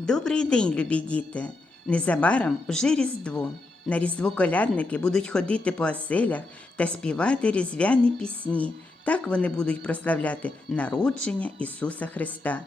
Добрий день, любі діти! Незабаром вже Різдво. На Різдво колядники будуть ходити по оселях та співати різдвяні пісні. Так вони будуть прославляти народження Ісуса Христа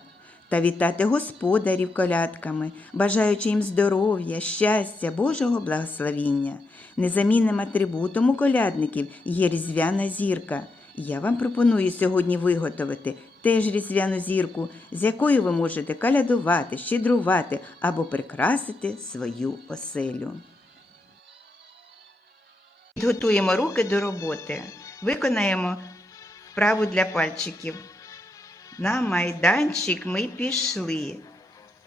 та вітати господарів колядками, бажаючи їм здоров'я, щастя, Божого благословіння. Незамінним атрибутом у колядників є різдвяна зірка. Я вам пропоную сьогодні виготовити теж різдвяну зірку, з якою ви можете калядувати, щедрувати або прикрасити свою оселю. Підготуємо руки до роботи. Виконаємо вправу для пальчиків. На майданчик ми пішли.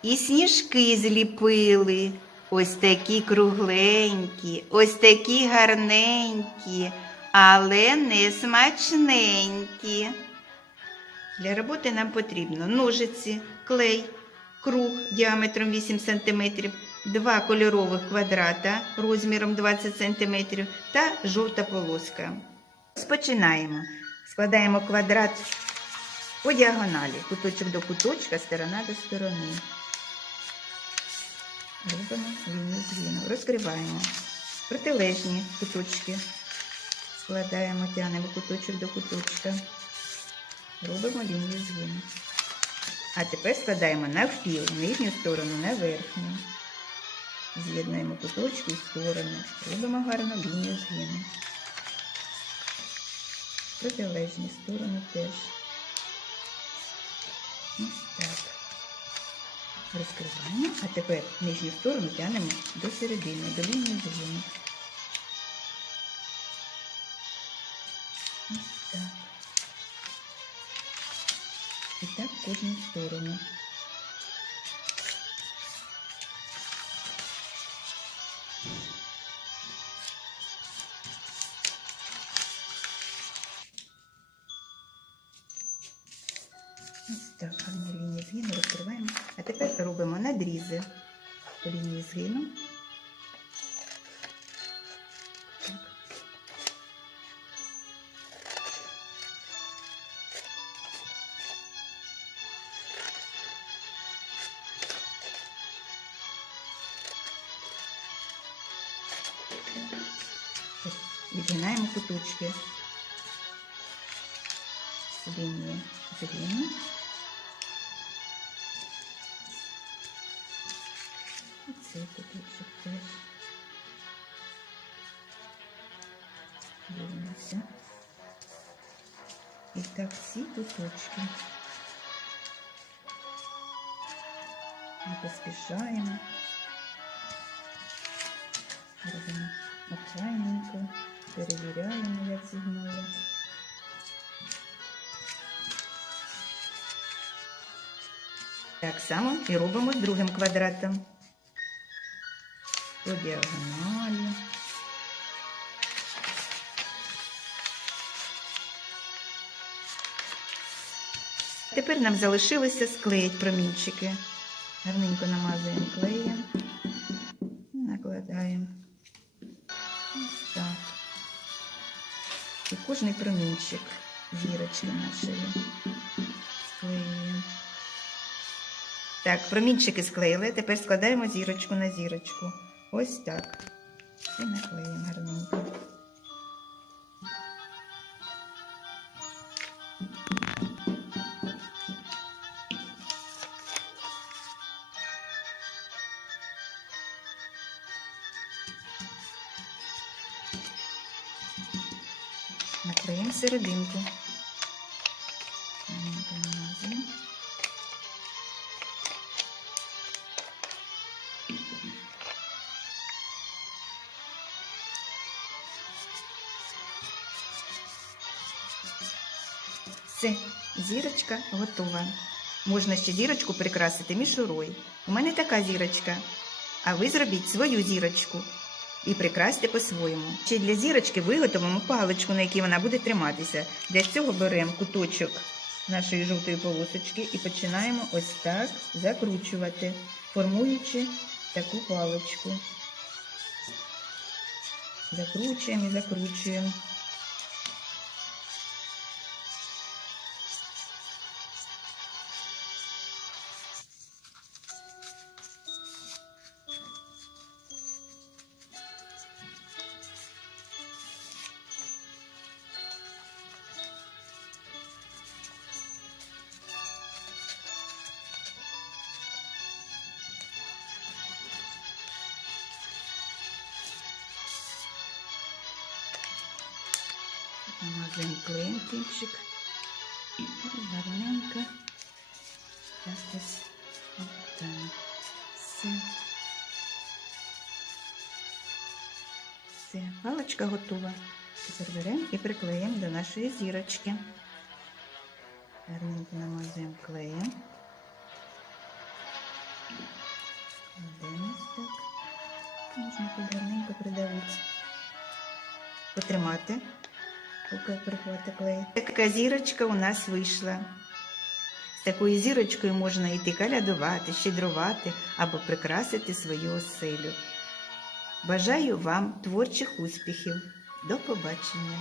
І сніжки зліпили. Ось такі кругленькі, ось такі гарненькі, але не смачненькі. Для роботи нам потрібно ножиці, клей, круг діаметром 8 см, два кольорових квадрата розміром 20 см та жовта полоска. Розпочинаємо. Складаємо квадрат по діагоналі, куточок до куточка, сторона до сторони. Робимо лінію згину. Розкриваємо. Протилежні куточки. Складаємо, тягнемо куточок до куточка. Робимо лінію згину. А тепер складаємо навпіл, нижню сторону на верхню. З'єднуємо куточки і сторони. Робимо гарно лінію згину. Протилежні сторони теж. Ось так. Розкриваємо, а тепер нижню сторону тягнемо до середини, до лінії згину. І так в кожну сторону. Ось так, гарно лінії згину розкриваємо. А тепер робимо надрізи по лінії згину. Відгинаємо куточки лінії згину. І цей куточок теж. Дивимося. І так всі куточки. Не поспішаємо. Робимо охайненько, перевіряємо, як зігнули. Так само і робимо з другим квадратом. По діагоналі. Тепер нам залишилося склеїти промінчики. Гарненько намазуємо клеєм. Накладаємо. Ось так. І кожний промінчик зірочки нашої склеюємо. Так, промінчики склеїли, тепер складаємо зірочку на зірочку. Ось так. І наклеїмо Наклеїмо серединку. Все, зірочка готова. Можна ще зірочку прикрасити мішурою. У мене така зірочка. А ви зробіть свою зірочку і прикрасти по-своєму. Ще для зірочки виготовимо паличку, на якій вона буде триматися. Для цього беремо куточок нашої жовтої полосочки і починаємо ось так закручувати, формуючи таку паличку. Закручуємо і закручуємо. Намазуємо клеєм кінчик. І гарненько. Так ось. Отак. Все. Все, паличка готова. Тепер беремо і приклеїмо до нашої зірочки. Гарненько намазуємо клеєм. Кладемо так. Можна гарненько придавити. Потримати, поки прихвати клей. Така зірочка у нас вийшла. З такою зірочкою можна йти калядувати, щедрувати або прикрасити свою оселю. Бажаю вам творчих успіхів. До побачення!